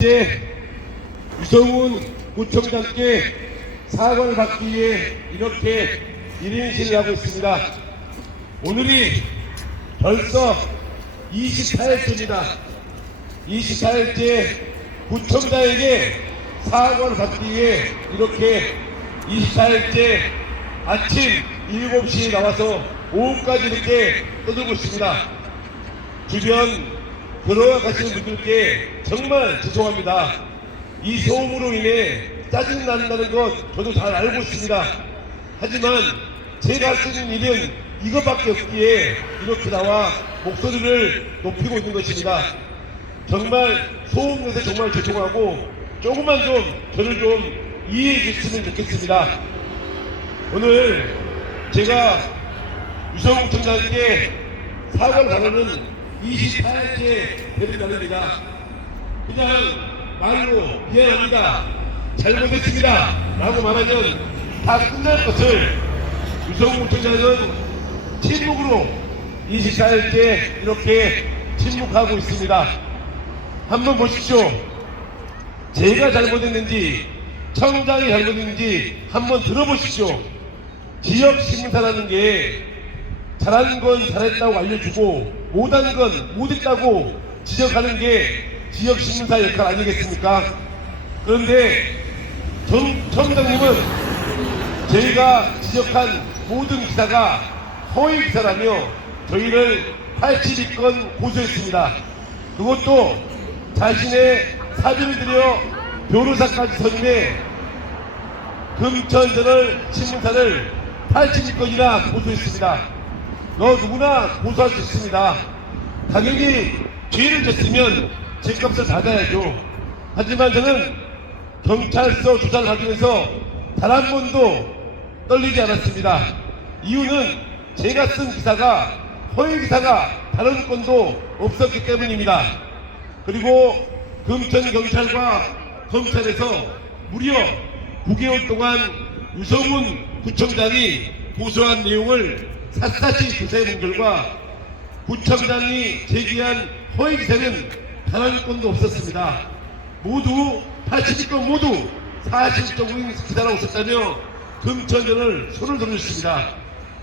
이제 유성훈 구청장께 사과를 받기 위해 이렇게 1인실을 하고 있습니다. 오늘이 벌써 24일째입니다. 24일째 구청장에게 사과를 받기 위해 이렇게 24일째 아침 7시에 나와서 오후까지 이렇게 떠들고 있습니다. 주변 걸어가시는 분들께 정말 죄송합니다. 이 소음으로 인해 짜증난다는 것 저도 잘 알고 있습니다. 하지만 제가 있는 일은 이것밖에 없기에 이렇게 나와 목소리를 높이고 있는 것입니다. 정말 소음 내서 정말 죄송하고 조금만 좀 저를 좀 이해해 주시면 좋겠습니다. 오늘 제가 유성욱 청장께 사과를 바라는 24일째 되는 날입니다. 그냥 말로 미안합니다. 잘못했습니다. 라고 말하면 다 끝날 것을 유성욱 청장은 침묵으로 24일째 이렇게 침묵하고 있습니다. 한번 보십시오. 제가 잘못했는지 청장이 잘못했는지 한번 들어보십시오. 지역 신문사라는 게 잘한 건 잘했다고 알려주고 못한 건 못했다고 지적하는 게 지역 신문사 역할 아니겠습니까? 그런데 정, 청장님은 저희가 지적한 모든 기사가 허위 기사라며 저희를 82건 고소했습니다. 그것도 자신의 사비를 들여 변호사까지 선임해 금천저널 신문사를 82건이나 고소했습니다. 너 누구나 고소할 수 있습니다. 당연히 죄를 졌으면 죄값을 받아야죠. 하지만 저는 경찰서 조사를 받으면서 단 한 번도 떨리지 않았습니다. 이유는 제가 쓴 기사가 허위 기사가 다른 건도 없었기 때문입니다. 그리고 금천 경찰과 검찰에서 무려 9개월 동안 유성훈 구청장이 고소한 내용을 샅샅이 조사해 본 결과 구청장이 제기한 허위 기사는 단 한 건도 없었습니다. 모두 82건 모두 사실적인 기사라고 썼다며 금천전을 손을 들어주십니다.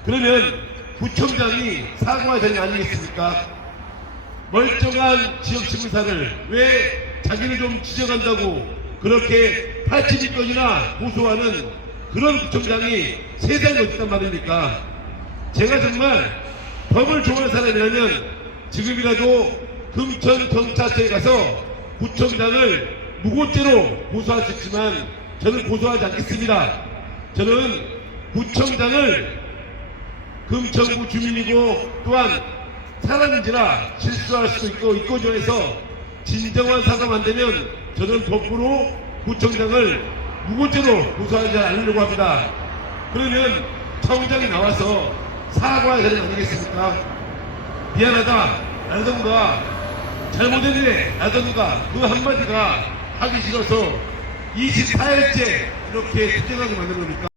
그러면 구청장이 사과해야 되는 거 아니겠습니까? 멀쩡한 지역신문사를 왜 자기를 좀 지적한다고 그렇게 82건이나 고소하는 그런 구청장이 세상에 어딨단 말입니까? 제가 정말 법을 좋아하는 사람이라면 지금이라도 금천 경찰서에 가서 구청장을 무고죄로 고소할 수 있지만 저는 고소하지 않겠습니다. 저는 구청장을 금천구 주민이고 또한 사람인지라 실수할 수도 있고 해서 진정한 사과만 되면 저는 거꾸로 구청장을 무고죄로 고소하지 않으려고 합니다. 그러면 청장이 나와서 사과해야 되는 거 아니겠습니까? 미안하다 라던가 잘못했네 라던가 그 한마디가 하기 싫어서 24일째 이렇게 투쟁하게 만든 겁니까?